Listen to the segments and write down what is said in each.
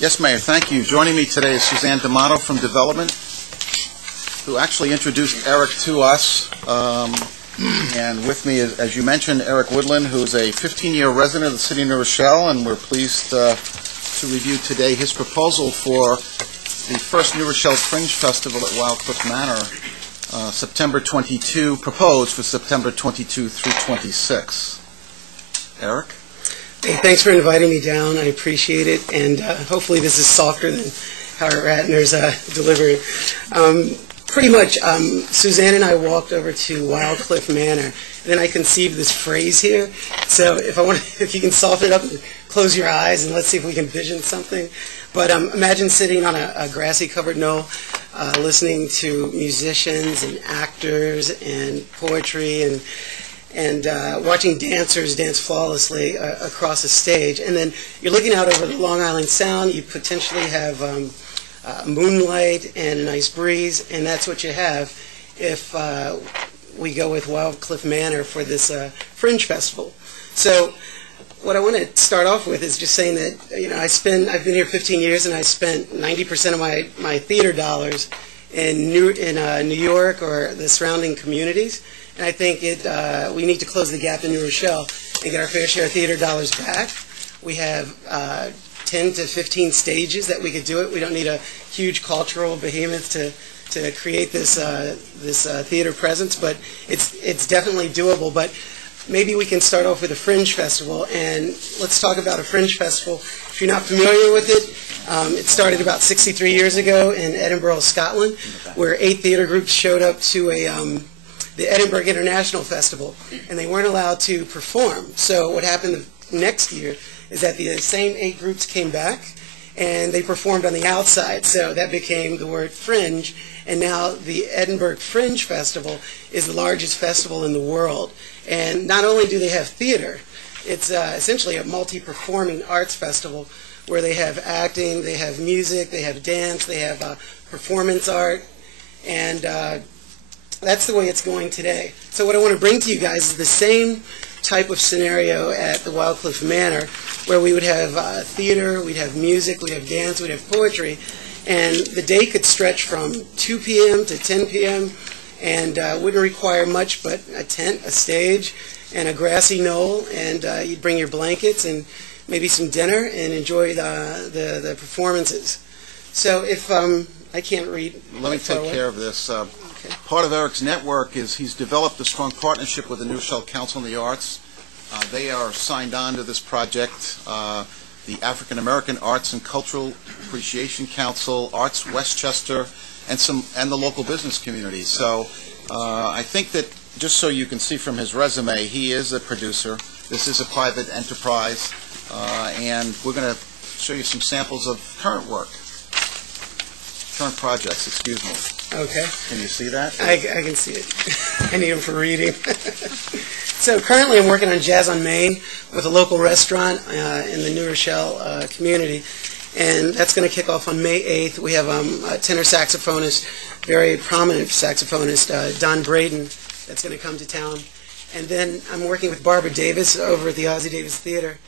Yes, Mayor, thank you. Joining me today is Suzanne D'Amato from Development, who actually introduced Eric to us. And with me, is, as you mentioned, Eric Woodland, who's a 15-year resident of the city of New Rochelle, and we're pleased to review today his proposal for the first New Rochelle Fringe Festival at Wildcliff Manor, September 22, proposed for September 22 through 26. Eric? Hey, thanks for inviting me down. I appreciate it, and hopefully this is softer than Howard Ratner's delivery. Pretty much, Suzanne and I walked over to Wildcliff Manor, and then I conceived this phrase here. So if you can soften it up and close your eyes, and let's see if we can vision something. But imagine sitting on a grassy-covered knoll, listening to musicians and actors and poetry and watching dancers dance flawlessly across a stage. And then you're looking out over the Long Island Sound. You potentially have moonlight and a nice breeze, and that's what you have if we go with Wildcliff Manor for this Fringe Festival. So what I want to start off with is just saying that I've been here 15 years, and I spent 90% of my theater dollars in New York or the surrounding communities. And I think we need to close the gap in New Rochelle and get our fair share of theater dollars back. We have 10 to 15 stages that we could do it. We don't need a huge cultural behemoth to create this theater presence, but it's definitely doable. But maybe we can start off with a Fringe Festival, and let's talk about a Fringe Festival. If you're not familiar with it, it started about 63 years ago in Edinburgh, Scotland, where 8 theater groups showed up to the Edinburgh International Festival, and they weren't allowed to perform. So what happened the next year is that the same 8 groups came back, and they performed on the outside. So that became the word fringe, and now the Edinburgh Fringe Festival is the largest festival in the world. And not only do they have theater, it's essentially a multi-performing arts festival where they have acting, they have music, they have dance, they have performance art, and that's the way it's going today. So what I want to bring to you guys is the same type of scenario at the Wildcliff Manor, where we would have theater, we'd have music, we'd have dance, we'd have poetry, and the day could stretch from 2 p.m. to 10 p.m., and wouldn't require much but a tent, a stage, and a grassy knoll, and you'd bring your blankets and maybe some dinner and enjoy the performances. So if I can't read. Let me take care of this. Okay. Part of Eric's network is he's developed a strong partnership with the New Rochelle Council on the Arts. They are signed on to this project. The African American Arts and Cultural Appreciation Council, Arts Westchester, and the local business community. So I think that, just so you can see from his resume, he is a producer. This is a private enterprise, and we're going to show you some samples of current projects, excuse me. Okay. Can you see that? I can see it. I need them for reading. So currently I'm working on Jazz on Main with a local restaurant in the New Rochelle community, and that's going to kick off on May 8th. We have a tenor saxophonist, very prominent saxophonist, Don Braden, that's going to come to town. And then I'm working with Barbara Davis over at the Ozzie Davis Theater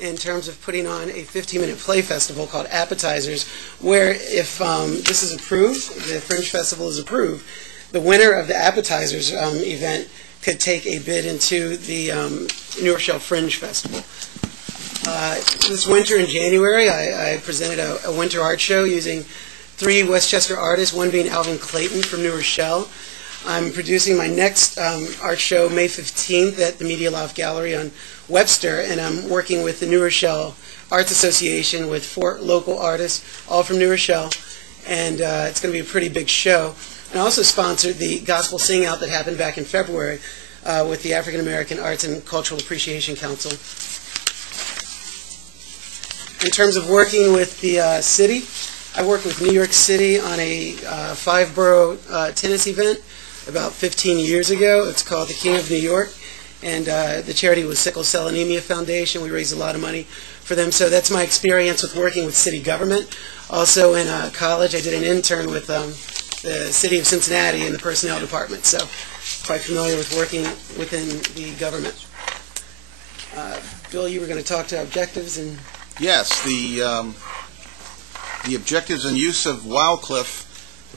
in terms of putting on a 15-minute play festival called Appetizers, where if this is approved, the Fringe Festival is approved, the winner of the Appetizers event could take a bid into the New Rochelle Fringe Festival. This winter in January, I presented a winter art show using 3 Westchester artists, one being Alvin Clayton from New Rochelle. I'm producing my next art show May 15th at the Media Loft Gallery on Webster, and I'm working with the New Rochelle Arts Association with 4 local artists, all from New Rochelle, and it's going to be a pretty big show. And I also sponsored the Gospel Sing Out that happened back in February with the African American Arts and Cultural Appreciation Council. In terms of working with the city, I worked with New York City on a 5-borough tennis event about 15 years ago. It's called the King of New York, and the charity was Sickle Cell Anemia Foundation. We raised a lot of money for them, so that's my experience with working with city government. Also in college, I did an intern with the city of Cincinnati in the personnel department, so quite familiar with working within the government. Bill, you were going to talk to objectives and... Yes, The objectives and use of Wildcliff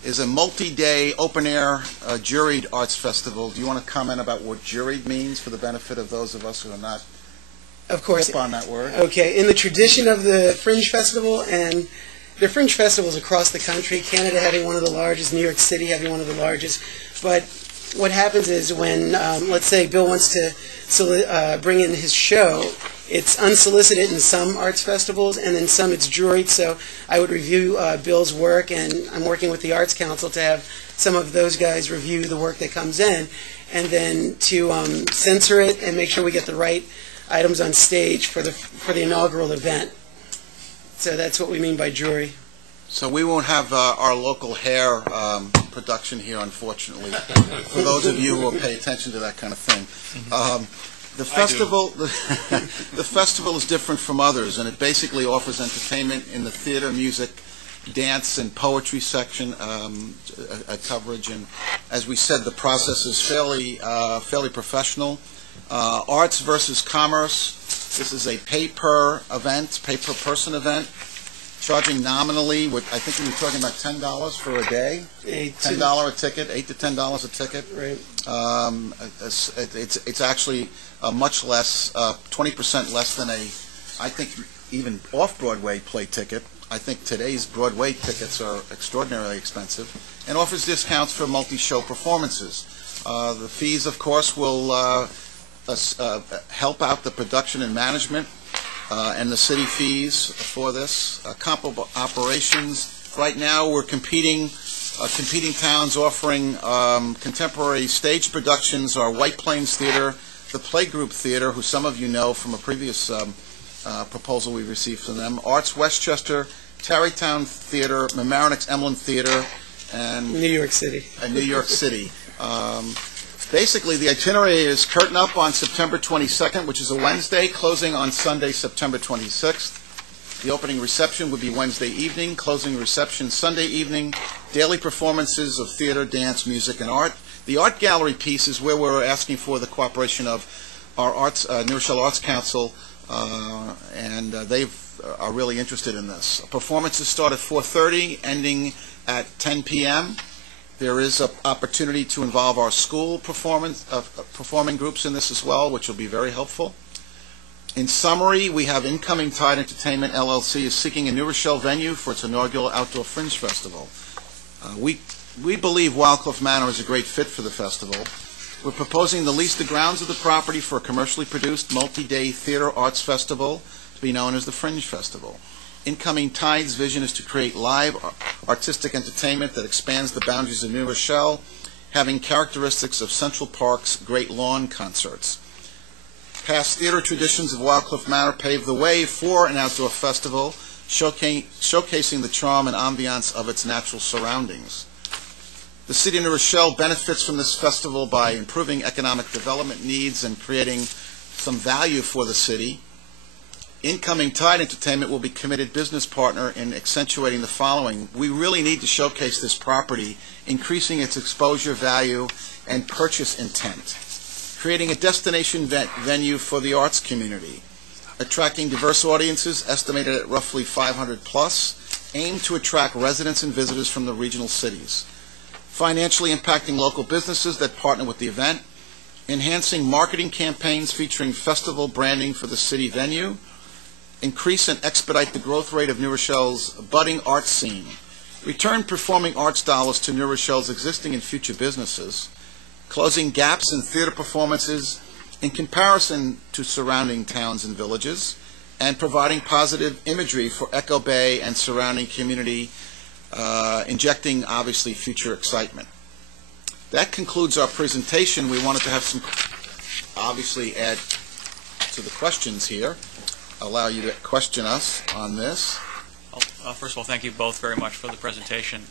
is a multi-day, open-air, juried arts festival. Do you want to comment about what juried means for the benefit of those of us who are not Of course. hip on that word? Okay. In the tradition of the Fringe Festival, and there are Fringe Festivals across the country, Canada having one of the largest, New York City having one of the largest, but what happens is when, let's say, Bill wants to bring in his show, it's unsolicited in some arts festivals, and in some it's juried. So I would review Bill's work, and I'm working with the Arts Council to have some of those guys review the work that comes in, and then to censor it and make sure we get the right items on stage for the inaugural event. So that's what we mean by jury. So we won't have our local hair production here, unfortunately, for those of you who will pay attention to that kind of thing. The festival is different from others, and it basically offers entertainment in the theater, music, dance, and poetry section coverage. And as we said, the process is fairly professional. Arts versus commerce. This is a pay-per event, pay-per-person event, charging nominally. I think we were talking about $10 for a day. $10 a ticket, $8 to $10 a ticket. Right. It's actually much less, 20% less than I think even off-Broadway play ticket. I think today's Broadway tickets are extraordinarily expensive, and offers discounts for multi-show performances. The fees, of course, will help out the production and management, and the city fees for this. Comparable operations. Right now, we're competing towns offering contemporary stage productions are White Plains Theater, the Playgroup Theater, who some of you know from a previous proposal we received from them, Arts Westchester, Tarrytown Theater, Mamaroneck's Emlyn Theater, and New York City. New York City. Basically, the itinerary is curtain up on September 22nd, which is a Wednesday, closing on Sunday, September 26th. The opening reception would be Wednesday evening, closing reception Sunday evening, daily performances of theater, dance, music, and art. The art gallery piece is where we're asking for the cooperation of our New Rochelle Arts Council, and they are really interested in this. Performances start at 4:30, ending at 10 p.m. There is an opportunity to involve our school performing groups in this as well, which will be very helpful. In summary, we have Incoming Tide Entertainment, LLC, is seeking a New Rochelle venue for its inaugural Outdoor Fringe Festival. We believe Wildcliff Manor is a great fit for the festival. We're proposing to lease the grounds of the property for a commercially produced multi-day theater arts festival to be known as the Fringe Festival. Incoming Tide's vision is to create live artistic entertainment that expands the boundaries of New Rochelle, having characteristics of Central Park's Great Lawn concerts. Past theater traditions of Wildcliff Manor paved the way for an outdoor festival, showcasing the charm and ambiance of its natural surroundings. The City of New Rochelle benefits from this festival by improving economic development needs and creating some value for the city. Incoming Tide Entertainment will be committed business partner in accentuating the following. We really need to showcase this property, increasing its exposure value and purchase intent. Creating a destination venue for the arts community. Attracting diverse audiences, estimated at roughly 500 plus, aimed to attract residents and visitors from the regional cities. Financially impacting local businesses that partner with the event. Enhancing marketing campaigns featuring festival branding for the city venue. Increase and expedite the growth rate of New Rochelle's budding arts scene. Return performing arts dollars to New Rochelle's existing and future businesses. Closing gaps in theater performances in comparison to surrounding towns and villages, and providing positive imagery for Echo Bay and surrounding community, injecting, obviously, future excitement. That concludes our presentation. We wanted to have some, obviously, add to the questions here, allow you to question us on this. First of all, thank you both very much for the presentation.